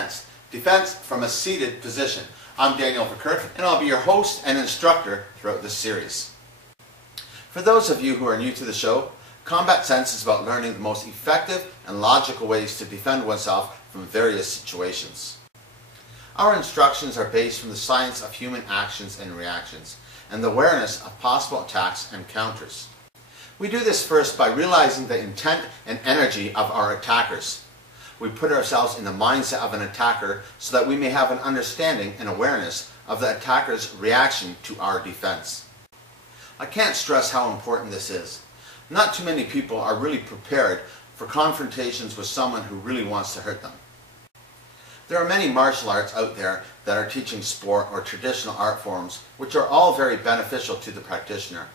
presents Defense from a Seated Position. I'm Daniel Verkerke, and I'll be your host and instructor throughout this series. For those of you who are new to the show, Combat Sense is about learning the most effective and logical ways to defend oneself from various situations. Our instructions are based from the science of human actions and reactions, and the awareness of possible attacks and counters. We do this first by realizing the intent and energy of our attackers. We put ourselves in the mindset of an attacker so that we may have an understanding and awareness of the attacker's reaction to our defense. I can't stress how important this is. Not too many people are really prepared for confrontations with someone who really wants to hurt them. There are many martial arts out there that are teaching sport or traditional art forms, which are all very beneficial to the practitioner.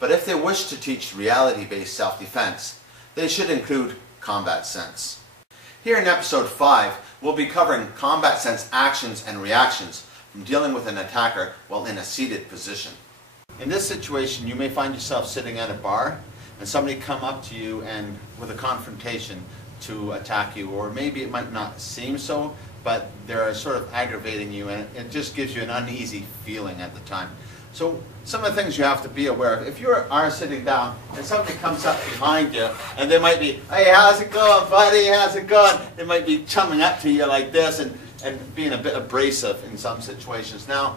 But if they wish to teach reality-based self-defense, they should include Combat Sense. Here in episode 5, we'll be covering Combat Sense actions and reactions from dealing with an attacker while in a seated position. In this situation, you may find yourself sitting at a bar and somebody come up to you and with a confrontation to attack you, or maybe it might not seem so, but they're sort of aggravating you and it just gives you an uneasy feeling at the time. So some of the things you have to be aware of. If you are sitting down and somebody comes up behind you and they might be, "Hey, how's it going, buddy? How's it going?" They might be chumming up to you like this and being a bit abrasive in some situations. Now,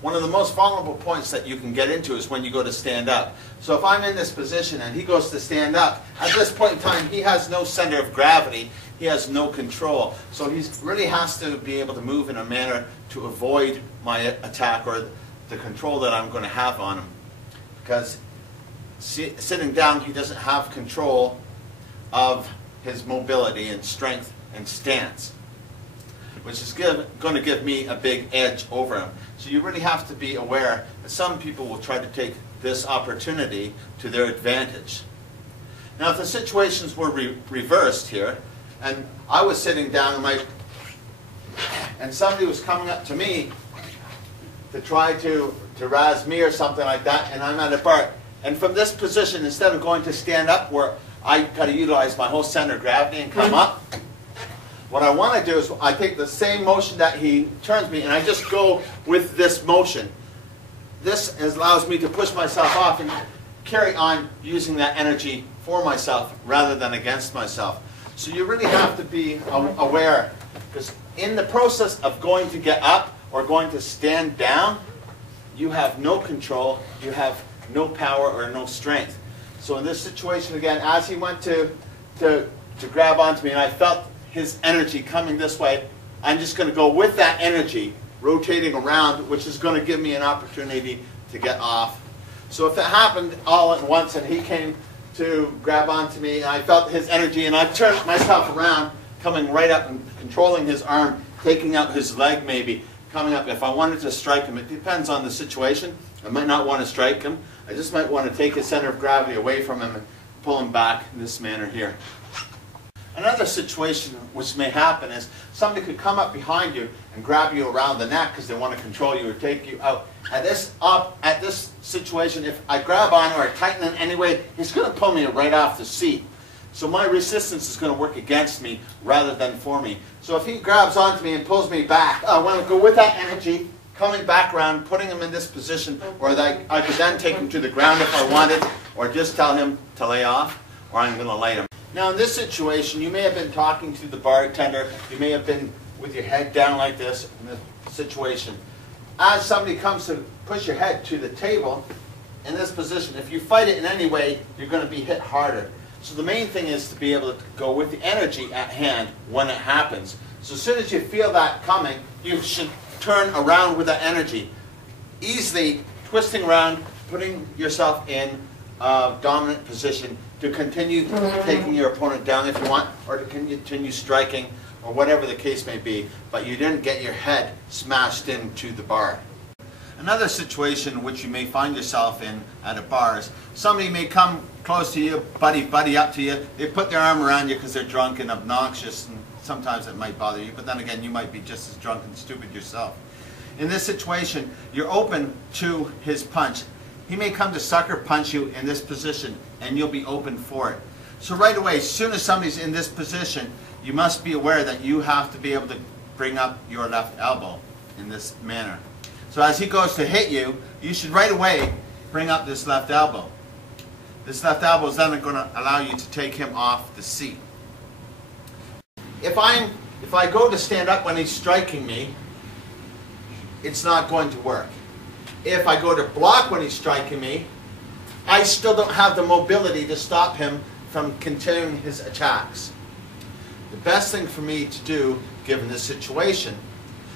one of the most vulnerable points that you can get into is when you go to stand up. So if I'm in this position and he goes to stand up, at this point in time he has no center of gravity, he has no control. So he really has to be able to move in a manner to avoid my attack or the control that I'm going to have on him. Because sitting down, he doesn't have control of his mobility and strength and stance, which is going to give me a big edge over him. So you really have to be aware that some people will try to take this opportunity to their advantage. Now if the situations were reversed here, and I was sitting down and somebody was coming up to me to try to razz me or something like that, and I'm at a bar, and from this position, instead of going to stand up where I got to utilize my whole center of gravity and come up, what I want to do is I take the same motion that he turns me and I just go with this motion. This allows me to push myself off and carry on using that energy for myself rather than against myself. So you really have to be aware, because in the process of going to get up or going to stand down, you have no control, you have no power or no strength. So in this situation again, as he went to grab onto me and I felt his energy coming this way, I'm just going to go with that energy rotating around, which is going to give me an opportunity to get off. So if it happened all at once and he came to grab onto me and I felt his energy and I turned myself around, coming right up and controlling his arm, taking out his leg maybe, coming up. If I wanted to strike him, it depends on the situation. I might not want to strike him. I just might want to take his center of gravity away from him and pull him back in this manner here. Another situation which may happen is somebody could come up behind you and grab you around the neck because they want to control you or take you out. At this situation, if I grab on or I tighten in any way, he's going to pull me right off the seat. So my resistance is going to work against me rather than for me. So if he grabs onto me and pulls me back, I want to go with that energy, coming back around, putting him in this position, or that I could then take him to the ground if I wanted, or just tell him to lay off, or I'm going to light him. Now in this situation, you may have been talking to the bartender, you may have been with your head down like this in this situation. As somebody comes to push your head to the table, in this position, if you fight it in any way, you're going to be hit harder. So the main thing is to be able to go with the energy at hand when it happens. So as soon as you feel that coming, you should turn around with that energy. Easily twisting around, putting yourself in a dominant position to continue taking your opponent down if you want, or to continue striking, or whatever the case may be, but you didn't get your head smashed into the bar. Another situation which you may find yourself in at a bar is somebody may come close to you, buddy up to you, they put their arm around you because they're drunk and obnoxious, and sometimes it might bother you, but then again you might be just as drunk and stupid yourself. In this situation, you're open to his punch. He may come to sucker punch you in this position and you'll be open for it. So right away, as soon as somebody's in this position, you must be aware that you have to be able to bring up your left elbow in this manner. So as he goes to hit you, you should right away bring up this left elbow. This left elbow is then going to allow you to take him off the seat. If I go to stand up when he's striking me, it's not going to work. If I go to block when he's striking me, I still don't have the mobility to stop him from continuing his attacks. The best thing for me to do, given this situation,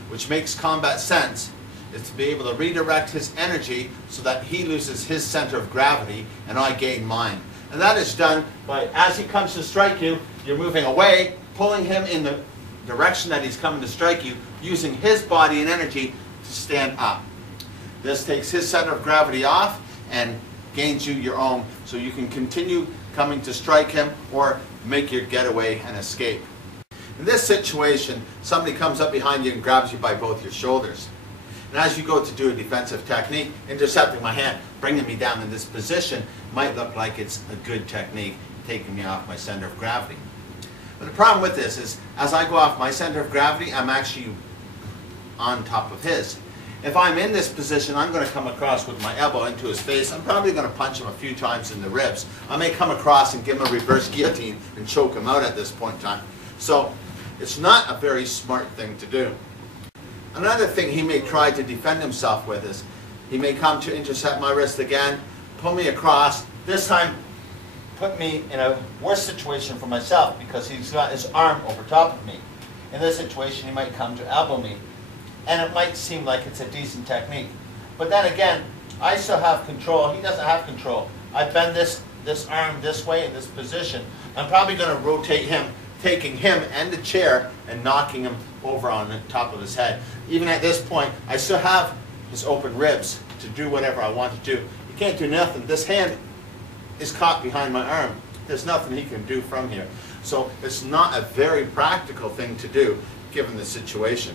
which makes combat sense, is to be able to redirect his energy so that he loses his center of gravity and I gain mine. And that is done by, as he comes to strike you, you're moving away, pulling him in the direction that he's coming to strike you, using his body and energy to stand up. This takes his center of gravity off and gains you your own, so you can continue coming to strike him or make your getaway and escape. In this situation, somebody comes up behind you and grabs you by both your shoulders. And as you go to do a defensive technique, intercepting my hand, bringing me down in this position might look like it's a good technique, taking me off my center of gravity. But the problem with this is, as I go off my center of gravity, I'm actually on top of his. If I'm in this position, I'm going to come across with my elbow into his face. I'm probably going to punch him a few times in the ribs. I may come across and give him a reverse guillotine and choke him out at this point in time. So it's not a very smart thing to do. Another thing he may try to defend himself with is, he may come to intercept my wrist again, pull me across, this time put me in a worse situation for myself because he's got his arm over top of me. In this situation, he might come to elbow me. And it might seem like it's a decent technique. But then again, I still have control. He doesn't have control. I bend this arm this way in this position. I'm probably going to rotate him, taking him and the chair and knocking him over on the top of his head. Even at this point, I still have his open ribs to do whatever I want to do. He can't do nothing. This hand is caught behind my arm. There's nothing he can do from here. So it's not a very practical thing to do given the situation.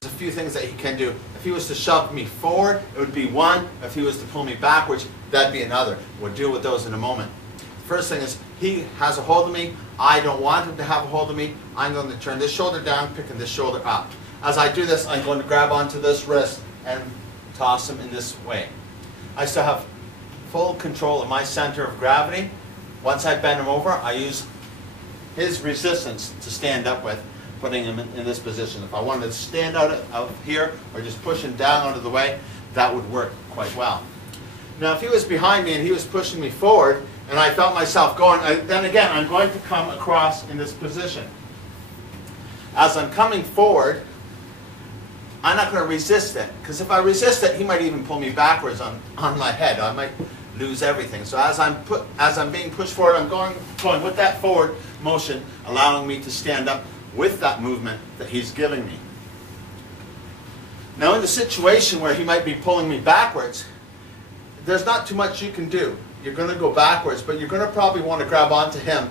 There's a few things that he can do. If he was to shove me forward, it would be one. If he was to pull me backwards, that'd be another. We'll deal with those in a moment. First thing is, he has a hold of me. I don't want him to have a hold of me. I'm going to turn this shoulder down, picking this shoulder up. As I do this, I'm going to grab onto this wrist and toss him in this way. I still have full control of my center of gravity. Once I bend him over, I use his resistance to stand up with, putting him in this position. If I wanted to stand out here or just push him down out of the way, that would work quite well. Now if he was behind me and he was pushing me forward and I felt myself going, then again I'm going to come across in this position. As I'm coming forward, I'm not going to resist it, because if I resist it, he might even pull me backwards on my head. I might lose everything. So as I'm being pushed forward, I'm going with that forward motion, allowing me to stand up with that movement that he's giving me. Now in the situation where he might be pulling me backwards, there's not too much you can do. You're going to go backwards, but you're going to probably want to grab onto him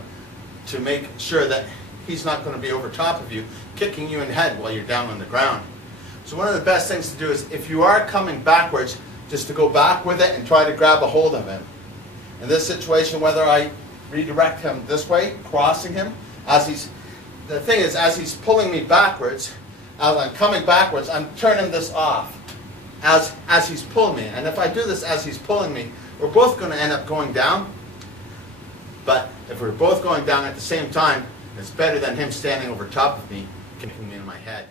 to make sure that he's not going to be over top of you, kicking you in the head while you're down on the ground. So one of the best things to do is, if you are coming backwards, just to go back with it and try to grab a hold of him. In this situation, whether I redirect him this way, crossing him, the thing is, as he's pulling me backwards, as I'm coming backwards, I'm turning this off as he's pulling me. And if I do this as he's pulling me, we're both going to end up going down. But if we're both going down at the same time, it's better than him standing over top of me, kicking me in my head.